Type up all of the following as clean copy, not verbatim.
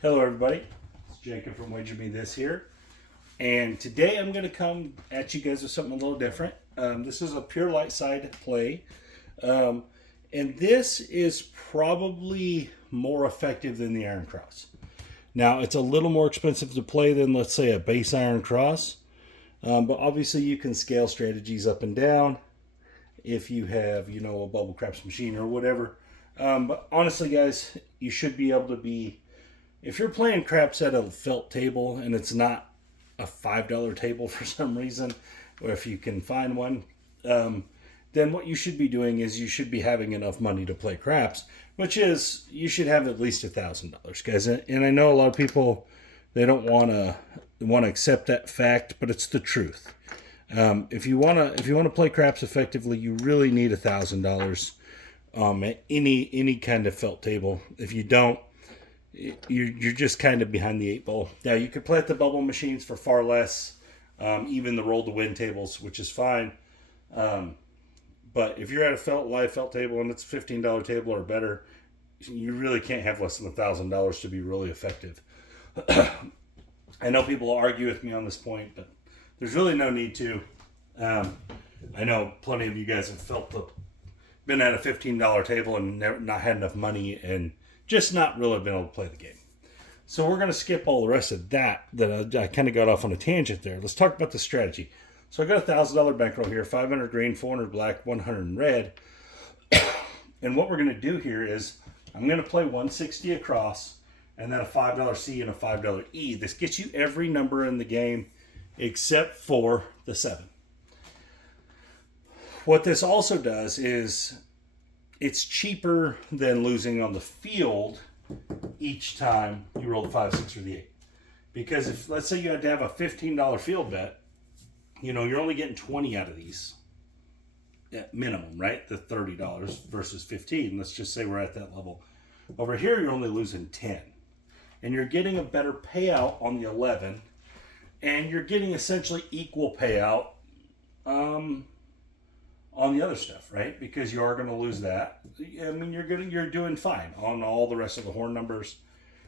Hello everybody, it's Jacob from Wager Me This here, and today I'm going to come at you guys with something a little different. This is a pure light side play, um, and this is probably more effective than the Iron Cross. Now it's a little more expensive to play than, let's say, a base Iron Cross, but obviously you can scale strategies up and down if you have, a bubble craps machine or whatever. But honestly, guys, you should be able to be. If you're playing craps at a felt table and it's not a $5 table for some reason, or if you can find one, then what you should be doing is you should be having enough money to play craps, which is you should have at least $1,000, guys. And I know a lot of people, they don't want to accept that fact, but it's the truth. If you want to play craps effectively, you really need $1,000 at any kind of felt table. If you don't, you're just kind of behind the eight ball. Now you could play at the bubble machines for far less, even the roll to win tables, which is fine. But if you're at a live felt table and it's a $15 table or better, you really can't have less than $1,000 to be really effective. I know people will argue with me on this point, but there's really no need to. I know plenty of you guys have been at a $15 table and never, not had enough money and just not really been able to play the game. So we're going to skip all the rest of that I kind of got off on a tangent there. Let's talk about the strategy. So I got a $1,000 bankroll here, 500 green, 400 black, 100 in red. And what we're going to do here is I'm going to play 160 across and then a $5 C and a $5 E. This gets you every number in the game except for the 7. What this also does is it's cheaper than losing on the field each time you roll the 5, 6, or the 8. Because if, let's say you had to have a $15 field bet, you're only getting 20 out of these at minimum, right? The $30 versus 15. Let's just say we're at that level. Over here, you're only losing 10. And you're getting a better payout on the 11. And you're getting essentially equal payout on the other stuff, right? Because you are going to lose that. I mean, you're doing fine on all the rest of the horn numbers,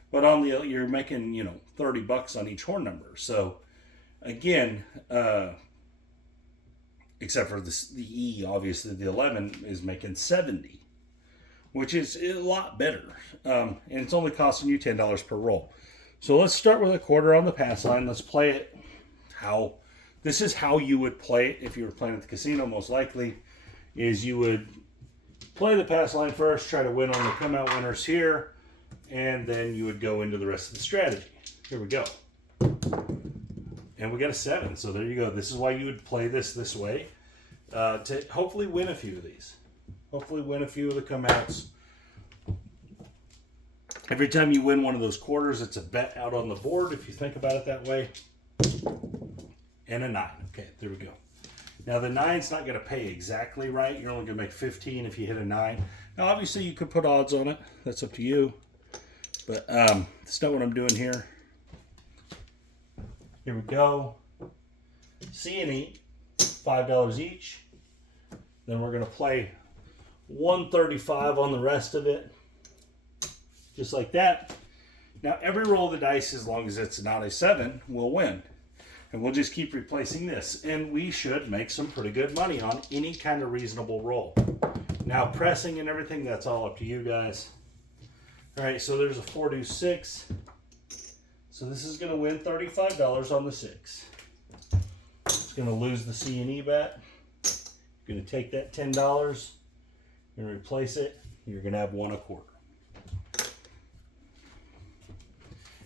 but on you're making $30 on each horn number. So again, except for the E, obviously the 11 is making 70, which is a lot better, and it's only costing you $10 per roll. So let's start with a quarter on the pass line. Let's play it how. This is how you would play it if you were playing at the casino, most likely, is you would play the pass line first, try to win on the come out winners here, and then you would go into the rest of the strategy. Here we go. And we got a 7, so there you go. This is why you would play this way, to hopefully win a few of these. Hopefully win a few of the come outs. Every time you win one of those quarters, it's a bet out on the board, if you think about it that way. And a 9. Okay, there we go. Now the 9's not going to pay exactly right. You're only going to make 15 if you hit a 9. Now obviously you could put odds on it. That's up to you. But that's not what I'm doing here. Here we go. C and E, $5 each. Then we're going to play 135 on the rest of it. Just like that. Now every roll of the dice, as long as it's not a 7, will win. And we'll just keep replacing this. And we should make some pretty good money on any kind of reasonable roll. Now pressing and everything, that's all up to you guys. All right, so there's a 4 deuce 6. So this is going to win $35 on the 6. It's going to lose the C and E bet. You're going to take that $10. You're going to replace it. You're going to have 1 1/4.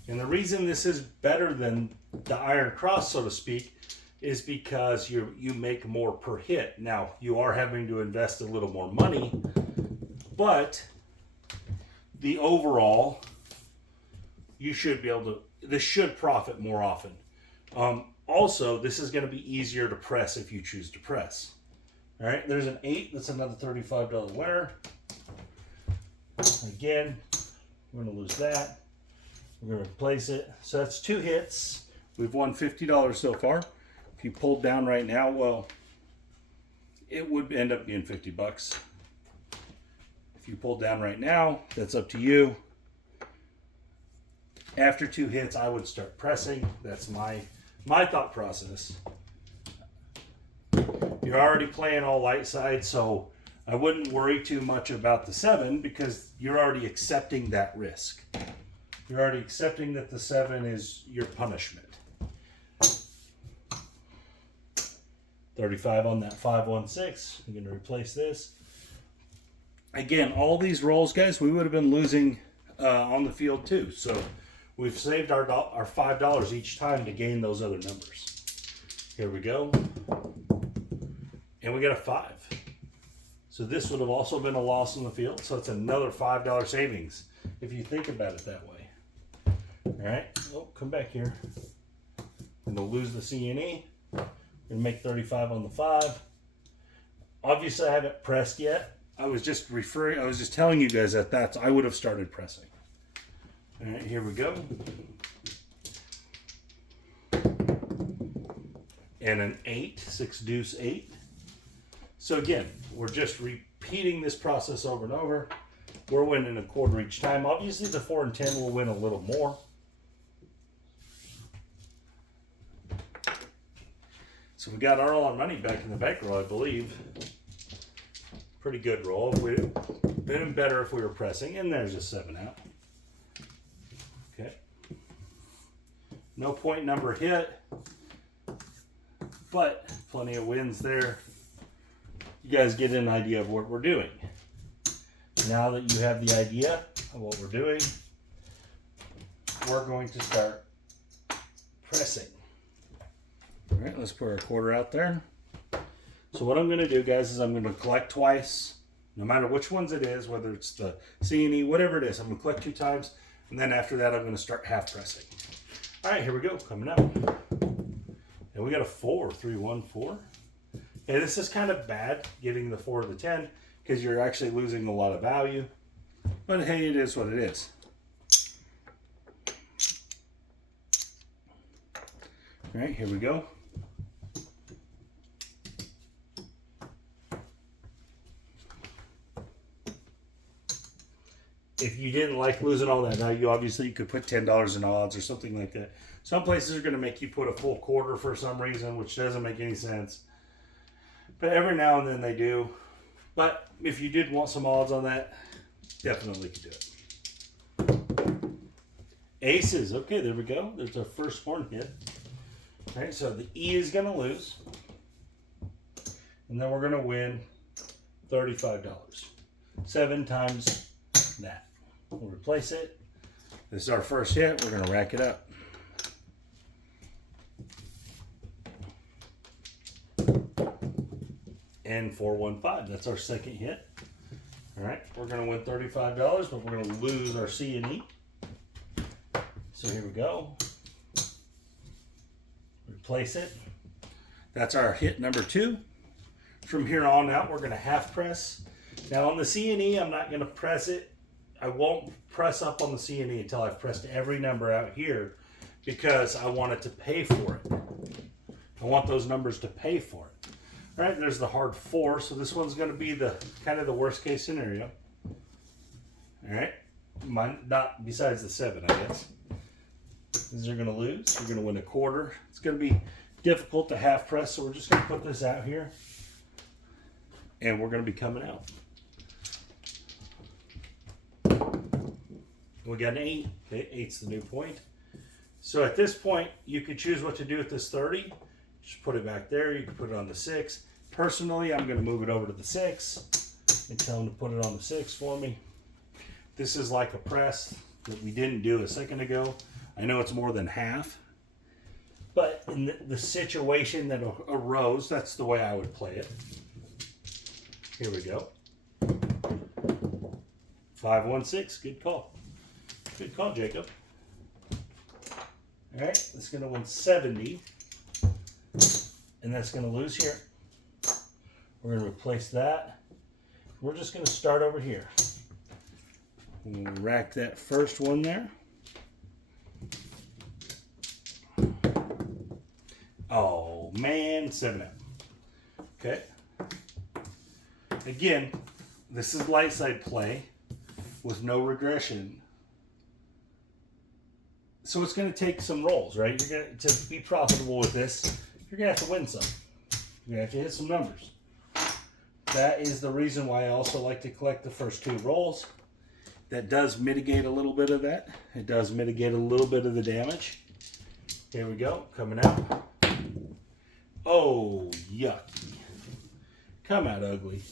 And the reason this is better than the Iron Cross, so to speak, is because you make more per hit. Now, you are having to invest a little more money, but the overall, you should be able to, this should profit more often. Also, this is going to be easier to press if you choose to press. All right, there's an 8. That's another $35 winner. Again, we're going to lose that. We're going to replace it. So that's 2 hits. We've won $50 so far. If you pulled down right now, well, it would end up being $50. If you pull down right now, that's up to you. after 2 hits, I would start pressing. That's my thought process. You're already playing all light side, so I wouldn't worry too much about the 7 because you're already accepting that risk. You're already accepting that the 7 is your punishment. 35 on that 516. I'm going to replace this. Again, all these rolls, guys, we would have been losing on the field too. So we've saved our $5 each time to gain those other numbers. Here we go. And we got a 5. So this would have also been a loss on the field. So it's another $5 savings if you think about it that way. All right. Oh, come back here. I'm going to lose the C&E. Going to make 35 on the 5. Obviously, I haven't pressed yet. I was just telling you guys that I would have started pressing. All right, here we go. And an 8, 6 deuce 8. So again, we're just repeating this process over and over. We're winning a quarter each time. Obviously, the 4 and 10 will win a little more. So we got all our money back in the bankroll, I believe. Pretty good roll. It would have been better if we were pressing. And there's a 7 out. Okay. No point number hit. But plenty of wins there. You guys get an idea of what we're doing. Now that you have the idea of what we're doing, we're going to start pressing. All right, let's put our quarter out there. So what I'm going to do, guys, is I'm going to collect twice, no matter which ones it is, whether it's the C&E, whatever it is. I'm going to collect 2 times, and then after that, I'm going to start half pressing. All right, here we go, coming out. And we got a 4, 3, 1, 4. And this is kind of bad, getting the 4 to the 10, because you're actually losing a lot of value. But hey, it is what it is. All right, here we go. If you didn't like losing all that value, obviously you could put $10 in odds or something like that. Some places are going to make you put a full quarter for some reason, which doesn't make any sense. But every now and then they do. But if you did want some odds on that, definitely could do it. Aces. Okay, there we go. There's our first horn hit. All right, so the E is going to lose. And then we're going to win $35. 7 times that. We'll replace it. This is our first hit. We're going to rack it up. And 415. That's our second hit. All right, we're going to win $35, but we're going to lose our C&E. So here we go. Replace it. That's our hit number 2. From here on out, we're going to half press. Now on the C&E, I'm not going to press it. I won't press up on the C&E until I've pressed every number out here because I want it to pay for it. I want those numbers to pay for it. All right, there's the hard 4, so this one's going to be the kind of the worst case scenario. All right, not besides the 7, I guess. These are going to lose. You're going to win a quarter. It's going to be difficult to half press, so we're just going to put this out here, and we're going to be coming out. We got an 8. Okay, 8's the new point. So at this point, you could choose what to do with this 30. Just put it back there. You can put it on the 6. Personally, I'm going to move it over to the 6 and tell them to put it on the 6 for me. This is like a press that we didn't do a second ago. I know it's more than half, but in the situation that arose, that's the way I would play it. Here we go. 516. Good call. Good call, Jacob. All right, that's going to win 70. And that's going to lose here. We're going to replace that. We're just going to start over here. We'll rack that first one there. Oh, man, 7 out. Okay. Again, this is light side play with no regression. So it's going to take some rolls, right? You're going to be profitable with this. You're going to have to win some. You're going to have to hit some numbers. That is the reason why I also like to collect the first 2 rolls. That does mitigate a little bit of that. It does mitigate a little bit of the damage. Here we go, coming out. Oh, yucky. Come out ugly.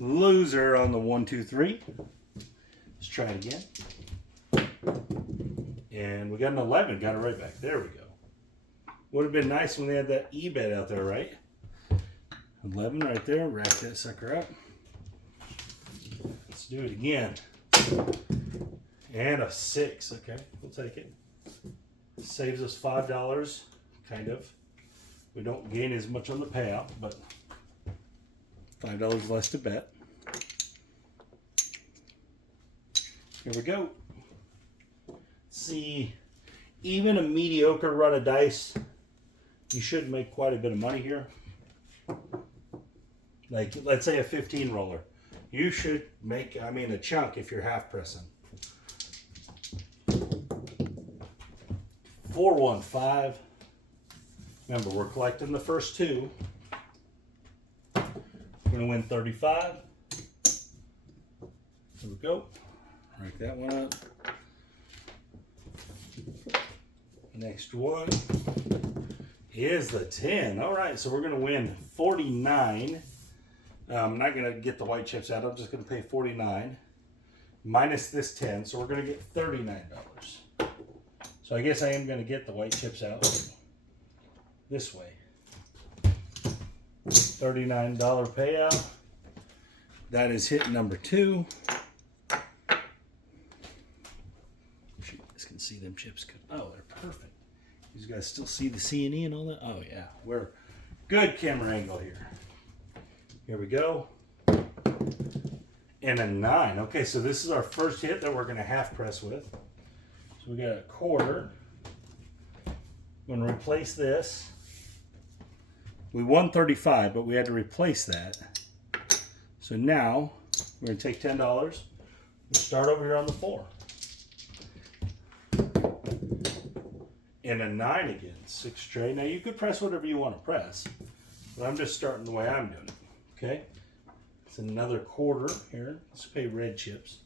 Loser on the 1, 2, 3. Let's try it again. And we got an 11, got it right back. There we go. Would have been nice when they had that E-bet out there, right? 11 right there, rack that sucker up. Let's do it again. And a 6, okay, we'll take it. Saves us $5, kind of. We don't gain as much on the payout, but $5 less to bet. Here we go. See, even a mediocre run of dice, you should make quite a bit of money here. Like, let's say a 15 roller. You should make, I mean, a chunk if you're half pressing. 4, 1, 5. Remember, we're collecting the first 2. We're going to win 35. Here we go. Break that one up. Next one is the 10. All right, so we're going to win 49. I'm not going to get the white chips out. I'm just going to pay 49 minus this 10. So we're going to get $39. So I guess I am going to get the white chips out this way. $39 payout. That is hit number 2. You guys can see them chips. Oh, they're perfect. You guys still see the C&E and all that? Oh yeah, we're good camera angle here. Here we go. And a 9. Okay, so this is our first hit that we're going to half press with. So we got a quarter. I'm going to replace this. We won 35, but we had to replace that. So now we're going to take $10. We'll start over here on the 4. And a 9 again, 6 straight. Now you could press whatever you want to press, but I'm just starting the way I'm doing it. Okay, it's another quarter here. Let's pay red chips.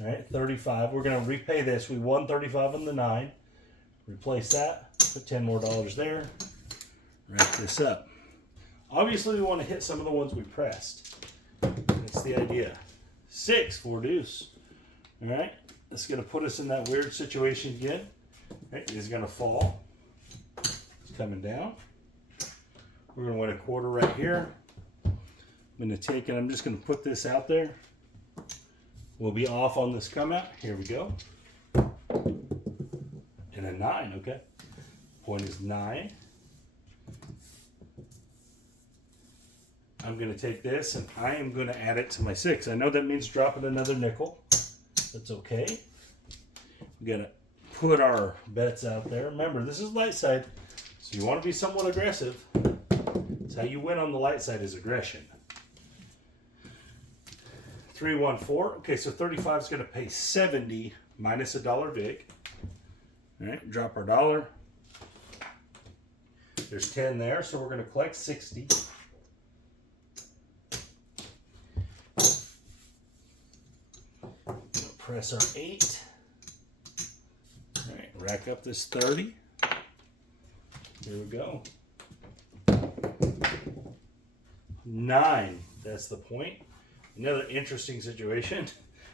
All right, 35. We're going to repay this. We won 35 on the 9. Replace that. Put $10 more there. Wrap this up. Obviously, we want to hit some of the ones we pressed. That's the idea. 6, 4 deuce. All right, that's going to put us in that weird situation again. Right, he's going to fall. It's coming down. We're going to win a quarter right here. I'm going to take it. I'm just going to put this out there. We'll be off on this come out. Here we go. And a 9. Okay. Point is 9. I'm going to take this and I am going to add it to my 6. I know that means dropping another nickel. That's okay. We got to put our bets out there. Remember, this is light side, so you want to be somewhat aggressive. That's how you win on the light side, is aggression. 3, 1, 4. Okay, so 35 is going to pay 70 minus $1 vig. All right, drop our dollar. There's 10 there, so we're going to collect 60. Press our 8. All right, rack up this 30. Here we go. 9. That's the point. Another interesting situation.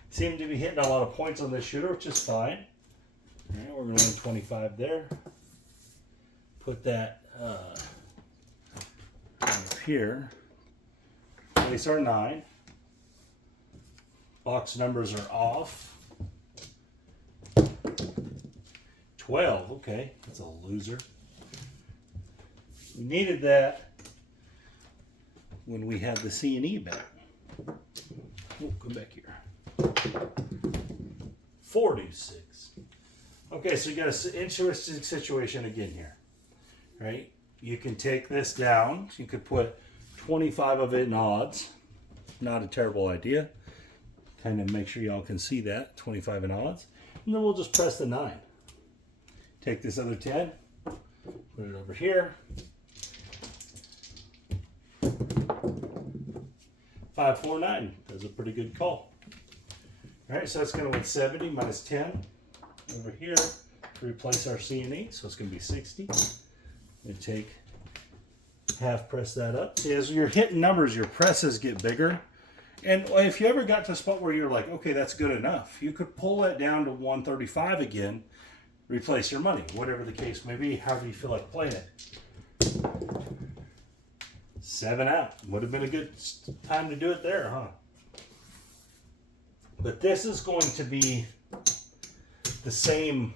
Seem to be hitting a lot of points on this shooter, which is fine. All right, we're going to win 25 there. Put that up here. Place our 9. Box numbers are off. 12, okay, that's a loser. We needed that when we had the C&E bet. Oh, come back here. 46. Okay, so you got an interesting situation again here, right? You can take this down. You could put 25 of it in odds. Not a terrible idea. Kind of make sure y'all can see that, 25 in odds. And then we'll just press the 9. Take this other 10, put it over here. 549. That's a pretty good call. All right, so that's going to win 70 minus 10 over here to replace our C and E. So it's going to be 60. And take half, press that up. See, as you're hitting numbers, your presses get bigger. And if you ever got to a spot where you're like, okay, that's good enough, you could pull that down to 135 again, replace your money, whatever the case may be, however you feel like playing it. 7 out. Would have been a good time to do it there, huh? But this is going to be the same.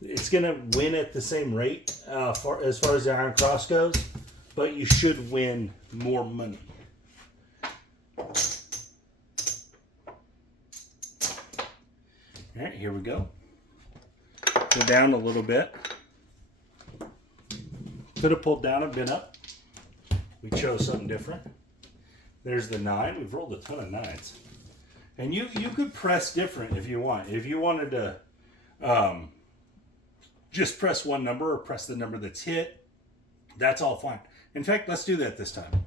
It's going to win at the same rate as far as the Iron Cross goes, but you should win more money. All right, here we go. Go down a little bit. Could have pulled down and been up. We chose something different. There's the 9. We've rolled a ton of 9s. And you could press different if you want. If you wanted to just press one number or press the number that's hit, that's all fine. In fact, let's do that this time.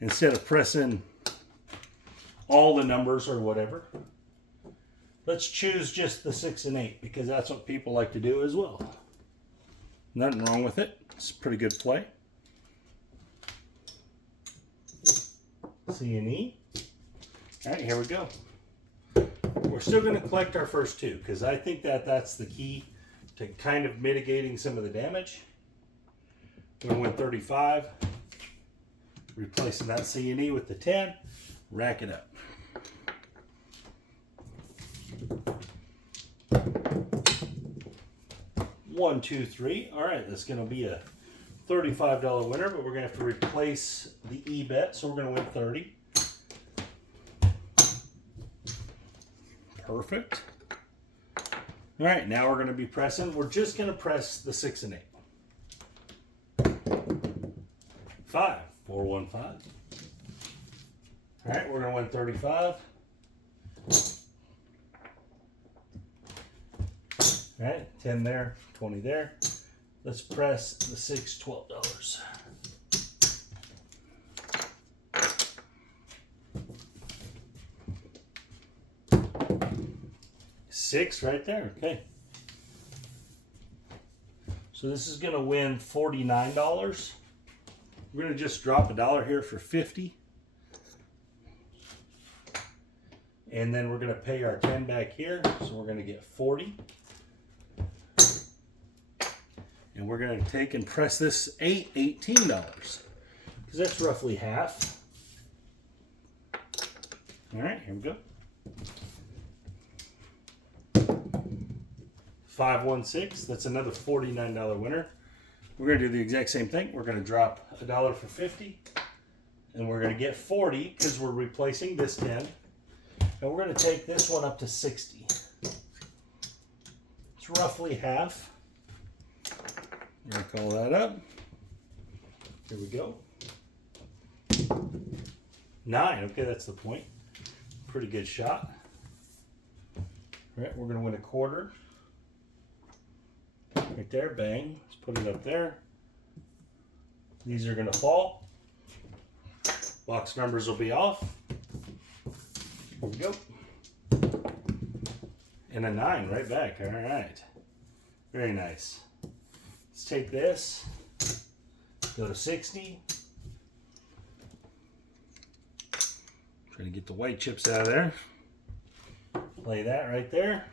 Instead of pressing all the numbers or whatever, let's choose just the 6 and 8 because that's what people like to do as well. Nothing wrong with it. It's a pretty good play. C and E. All right, here we go. We're still going to collect our first 2 because I think that's the key to kind of mitigating some of the damage. We're going to win 35. Replacing that C and E with the 10. Rack it up. One, two, three. All right, that's going to be a $35 winner, but we're going to have to replace the E bet, so we're going to win 30. Perfect. All right, now we're going to be pressing. We're just going to press the 6 and 8. 5, 4, 1, 5. All right, we're going to win 35. All right, 10 there, 20 there. Let's press the 6, $12. Six right there, okay. So this is gonna win $49. We're gonna just drop $1 here for 50. And then we're gonna pay our 10 back here. So we're gonna get 40. And we're going to take and press this $18 because that's roughly half. All right, here we go. 516. That's another $49 winner. We're going to do the exact same thing. We're going to drop $1 for 50, and we're going to get 40 because we're replacing this 10. And we're going to take this one up to 60. It's roughly half. Mark all that up. Here we go. 9. Okay, that's the point. Pretty good shot. All right, we're going to win a quarter. Right there, bang. Let's put it up there. These are going to fall. Box numbers will be off. Here we go. And a 9 right back. All right. Very nice. Let's take this, go to 60. Trying to get the white chips out of there. Play that right there.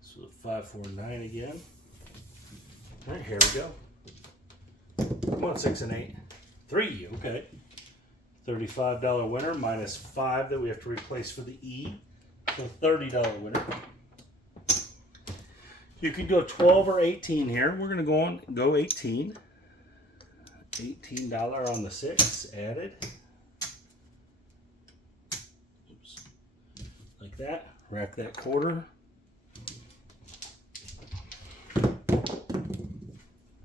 So 549 again. All right, here we go. Come on, 6 and 8. 3, okay. $35 winner minus 5 that we have to replace for the E. So $30 winner. You can go 12 or 18 here. We're going to go 18. $18 on the 6 added. Oops. Like that. Rack that quarter.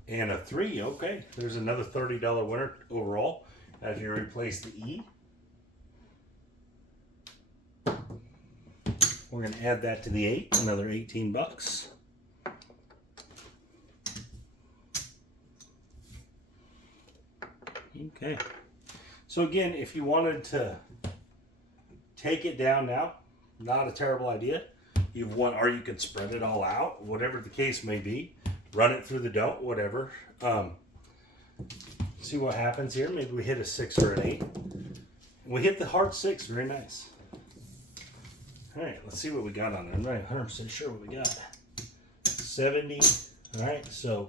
And a 3. Okay. There's another $30 winner overall as you replace the E. We're going to add that to the 8, another 18 bucks. Okay. So again, if you wanted to take it down now, not a terrible idea. Or you could spread it all out, whatever the case may be. Run it through the dough, whatever. See what happens here. Maybe we hit a 6 or an 8. We hit the hard 6, very nice. All right, let's see what we got on there. I'm not 100% sure what we got. 70. All right, so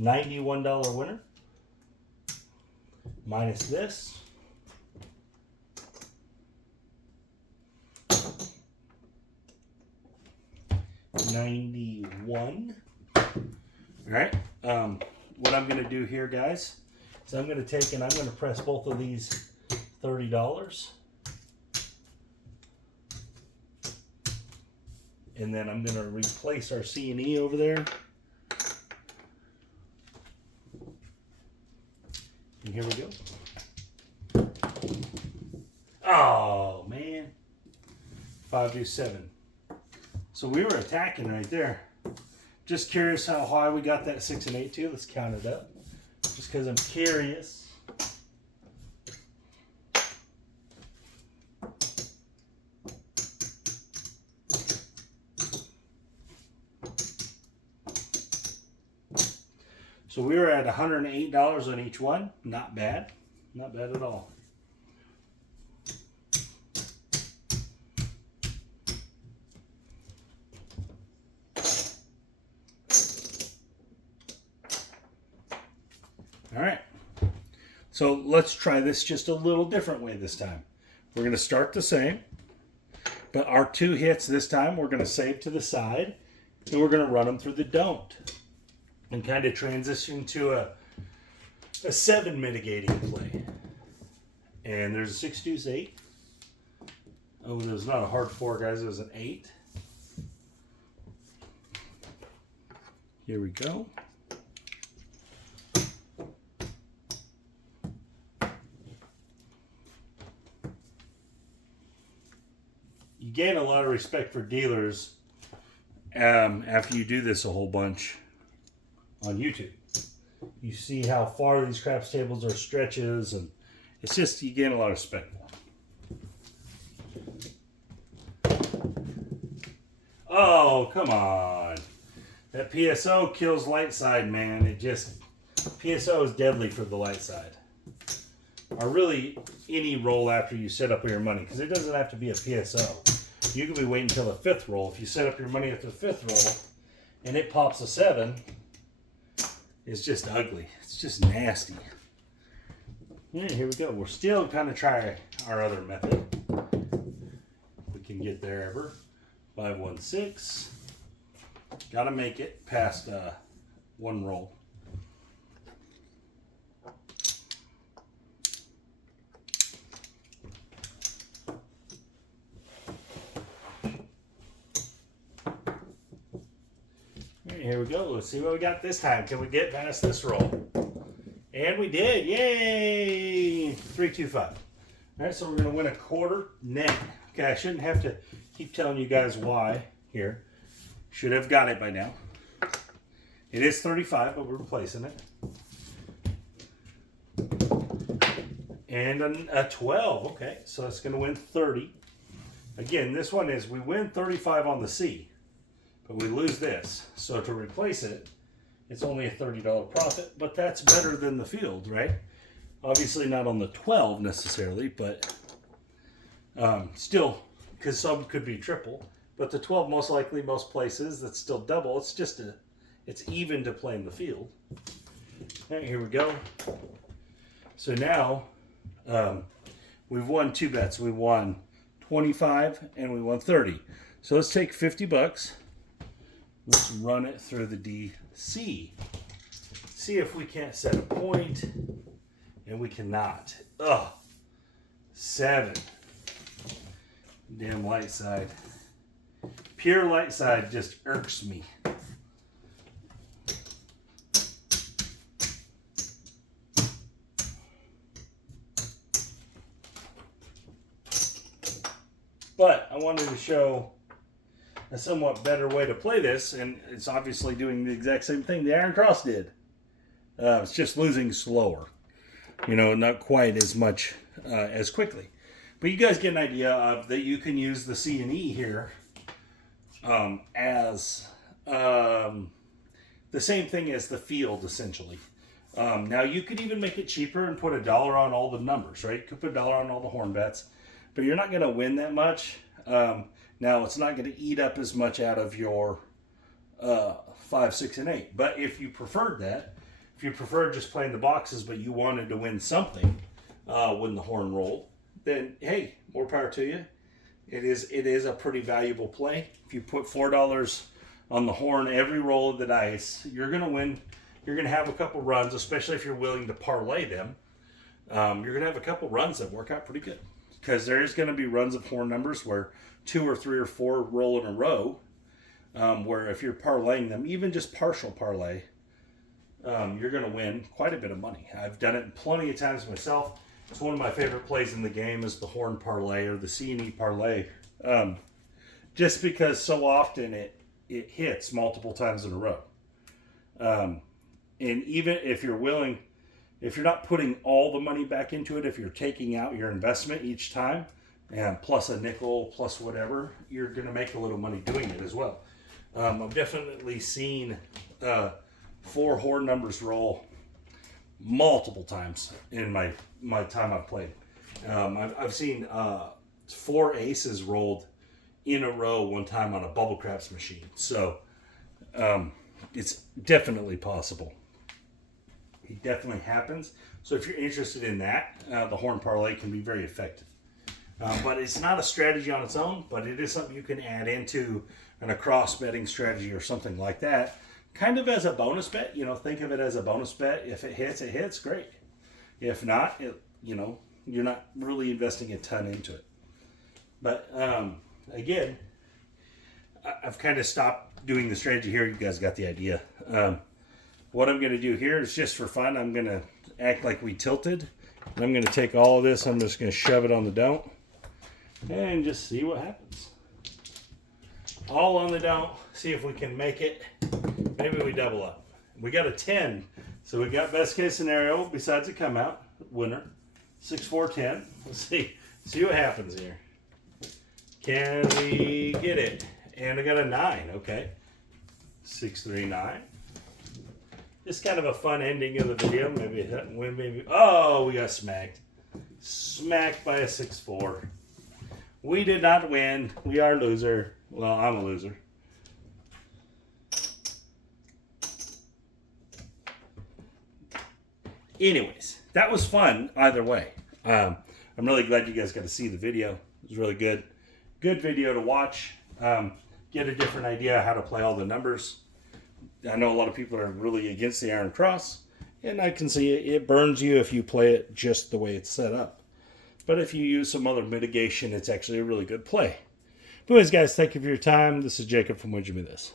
$91 winner. Minus this. $91. All right. What I'm going to do here, guys, is I'm going to take and I'm going to press both of these $30. And then I'm going to replace our C&E over there. And here we go. Oh, man. 5 do 7. So we were attacking right there. Just curious how high we got that 6 and 8 to. Let's count it up. Just because I'm curious. So we were at $108 on each one. Not bad. Not bad at all. All right. So let's try this just a little different way this time. We're going to start the same, but our 2 hits this time we're going to save to the side, and we're going to run them through the don't. And kind of transition to a 7 mitigating play. And there's a 6 deuce 8. Oh, there's not a hard 4, guys. It was an 8. Here we go. You gain a lot of respect for dealers after you do this a whole bunch on YouTube. You see how far these craps tables are stretches, and it's just, you gain a lot of respect. Oh, come on. That PSO kills light side, man. It just, PSO is deadly for the light side. Or really any roll after you set up your money, because it doesn't have to be a PSO. You could be waiting until the 5th roll. If you set up your money at the 5th roll and it pops a 7, it's just ugly. It's just nasty. Yeah, here we go. We're still kind of trying our other method. We can get there ever. 516. Got to make it past 1 roll. Here we go. Let's see what we got this time. Can we get past this roll? And we did. Yay! 325. All right, so we're going to win a quarter net. Okay, I shouldn't have to keep telling you guys why here. Should have got it by now. It is 35, but we're replacing it. And a 12. Okay, so it's going to win 30. Again, this one is we win 35 on the C. But we lose this. So to replace it, it's only a $30 profit, but that's better than the field, right? Obviously not on the 12 necessarily, but still, because some could be triple. But the 12 most likely, most places, that's still double. It's just it's even to play in the field. All right, here we go. So now we've won 2 bets. We won 25 and we won 30. So let's take 50 bucks. Let's run it through the DC. See if we can't set a point. And we cannot. Ugh. 7. Damn light side. Pure light side just irks me. But I wanted to show a somewhat better way to play this, and it's obviously doing the exact same thing the Iron Cross did. It's just losing slower. You know, not quite as much as quickly. But you guys get an idea of that you can use the C&E here as the same thing as the field, essentially. Now, you could even make it cheaper and put $1 on all the numbers, right? You could put $1 on all the horn bets, but you're not going to win that much. Now, it's not going to eat up as much out of your 5, 6, and 8. But if you preferred that, if you prefer just playing the boxes, but you wanted to win something when the horn rolled, then hey, more power to you. It is a pretty valuable play. If you put $4 on the horn every roll of the dice, you're going to win. You're going to have a couple runs, especially if you're willing to parlay them. You're going to have a couple runs that work out pretty good. Because there is going to be runs of horn numbers where 2 or 3 or 4 roll in a row. Where if you're parlaying them, even just partial parlay, you're going to win quite a bit of money. I've done it plenty of times myself. It's one of my favorite plays in the game is the horn parlay or the C&E parlay. Just because so often it hits multiple times in a row. And even if you're willing, if you're not putting all the money back into it, if you're taking out your investment each time, and plus a nickel, plus whatever, you're going to make a little money doing it as well. I've definitely seen 4 horn numbers roll multiple times in my time I've played. I've seen 4 aces rolled in a row one time on a bubble craps machine. So it's definitely possible. It definitely happens. So if you're interested in that, the horn parlay can be very effective. But it's not a strategy on its own, but it is something you can add into a cross betting strategy or something like that. Kind of as a bonus bet, you know, think of it as a bonus bet. If it hits, great. If not, you're not really investing a ton into it. But again, I've kind of stopped doing the strategy here. You guys got the idea. What I'm going to do here is just for fun. I'm going to act like we tilted. I'm going to take all of this. I'm just going to shove it on the don't and just see what happens. All on the don't. See if we can make it. Maybe we double up. We got a 10. So we got best case scenario besides a come out winner. 6, 4, 10. Let's see what happens here. Can we get it? And I got a 9. Okay. 6, 3, 9. Just kind of a fun ending of the video. Maybe. Oh, we got smacked. Smacked by a 6-4. We did not win. We are a loser. Well, I'm a loser. Anyways, that was fun either way. I'm really glad you guys got to see the video. It was really good. Good video to watch. Get a different idea how to play all the numbers. I know a lot of people are really against the Iron Cross, and I can see it burns you if you play it just the way it's set up. But if you use some other mitigation, it's actually a really good play. Anyways, guys, thank you for your time. This is Jacob from Would You Be This?